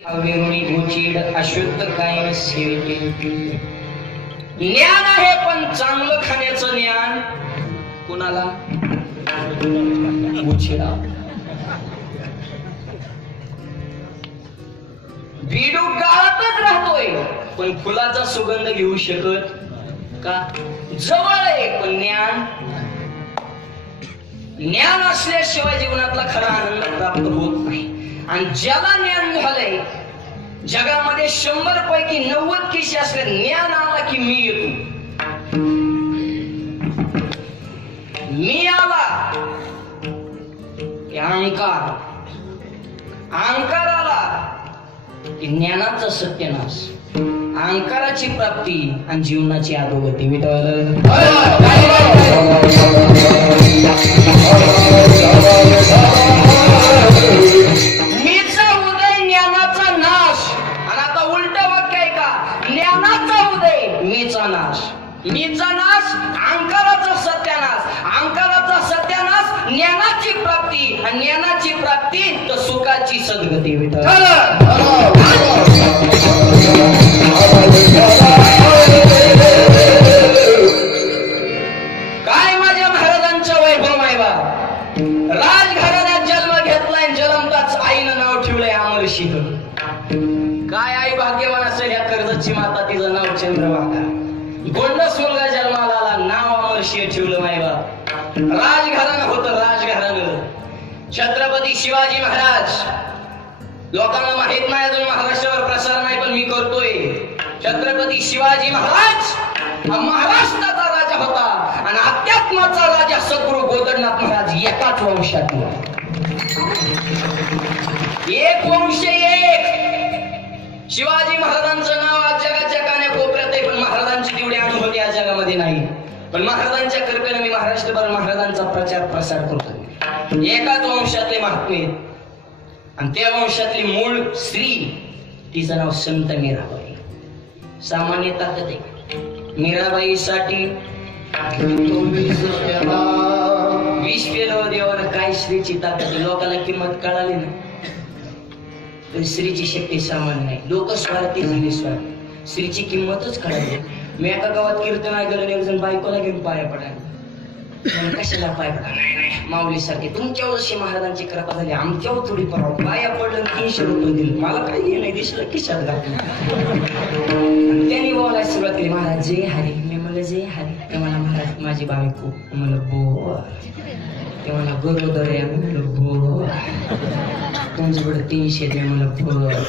अविरुणी गोचीड अशुद्ध काय सेविते ज्ञान आहे, पण चांगलं खाण्याचं ज्ञान कोणाला? गोचीडा. बिडू गाळातच राहतोय, पण फुलाचा सुगंध घेऊ शकत का? जवळ आहे, पण ज्ञान असल्याशिवाय जीवनातला खरा आनंद प्राप्त होत नाही. आणि ज्याला ज्ञान झालंय, जगामध्ये 100 पैकी 90 केशी असले, ज्ञान आला की मी येतो, मी आला की अहंकार आला की ज्ञानाचा सत्यानाश, अहंकाराची प्राप्ती आणि जीवनाची अधोगती. मीचा उदय ज्ञानाचा नाश. आणि आता उलट वाक्य आहे का? ज्ञानाचा उदय मीचा नाश, मीचा नाश अहंकाराचा सत्यानाश, अहंकाराचा सत्यानाश ज्ञानाची प्राप्ती, आणि ज्ञानाची प्राप्ती तर सुखाची सद्गती. काय माझ्या महाराजांच्या वैभव आहे बा. राजघराण्यात जन्म घेतलाय, जन्मताच आईनं नाव ठेवलंय अमरसिंह. काय आई भाग्यवान असेल, ह्या कर्जतची माता, तिचं नाव चंद्रभागा. गोंडस मुलगा जन्माला आला, नाव अमरसिंह ठेवलं माय बा. राजघराणं होतं, राजघराणं. छत्रपती शिवाजी महाराज, लोकांना माहित नाही अजून, महाराष्ट्रावर प्रसार नाही, पण मी करतोय. छत्रपती शिवाजी महाराज हा महाराष्ट्राचा राजा होता, आणि अध्यात्माचा राजा सद्गुरु गोदरनाथ महाराज एकाच वंशातला. एक वंश एक. शिवाजी महाराजांचं नाव आज जगाच्या कानाकोपऱ्यात आहे, पण महाराजांची तेवढी अनुभूती या जगामध्ये नाही. पण महाराजांच्या कृपेने मी महाराष्ट्रभर महाराजांचा प्रचार प्रसार करतोय. एकाच वंशातले महात्मे, आणि त्या वंशातली मूळ स्त्री, तिचं नाव संत मीराबाई. सामान्य ताकद आहे. मीराबाईसाठी 20 पेलो देवानं. काय स्त्रीची ताकद, लोकांना किंमत कळाली ना, पण स्त्रीची शक्ती सामान्य नाही. लोक स्वार्थी झाले, स्वार्थी. स्त्रीची किंमतच कळाली. मी एका गावात कीर्तन ऐकलं, एक जण बायकोला घेऊन पाया पडायला. कशाला पाय पडा? नाही माऊली सारखे तुमच्यावर अशी महाराजांची कृपा झाली, आमच्यावर थोडी पराव. पाया पडलं, 300 रुपये दिले. मला काही नाही दिसलं, खिशात घातलं. त्यांनी बोलायला सुरुवात केली, महाराज जय हरी. मी म्हणलं जय हरी. ते मला महाराज माझी बायको. म्हणलं बो. ते मला गरोदर आहे. म्हणलं बो. तुमच्याकडे 300 दे. म्हणलं बो.